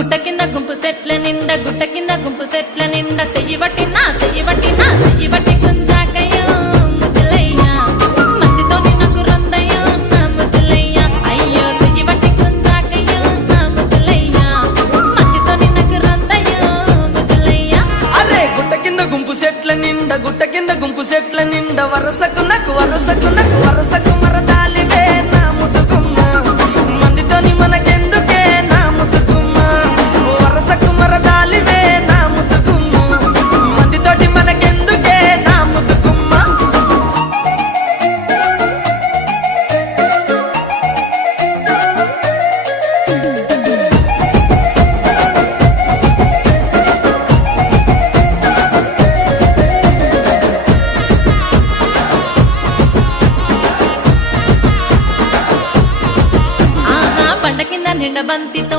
గుట్ట కింద గుంపు సెట్ల నిండా గుట్ట కింద గుంపు సెట్ల నిండా చెయ్యి పట్టినా గుంజాకయ్యో ముద్దులయ్యా మందితో నాకు రొందయ్యో నా ముద్దులయ్యా అయ్యో చెయ్యి పట్టి గుంజాకయ్యో నా ముద్దులయ్యా మందితో నాకు రొందయ్యో ముద్దులయ్యా అరే గుట్ట కింద గుంపు సెట్ల నిండా గుట్ట కింద గుంపు సెట్ల నిండా వరసకు వరసకు మరదాలివే నా ముద్దుగుమ్మ మందితోని మనకెందుకే నా ముద్దుగుమ్మ వరసకు మరదాలివే నా ముద్దుగుమ్మ మందితోటి మనకెందుకే నా ముద్దుగుమ్మ నిండ బంతితో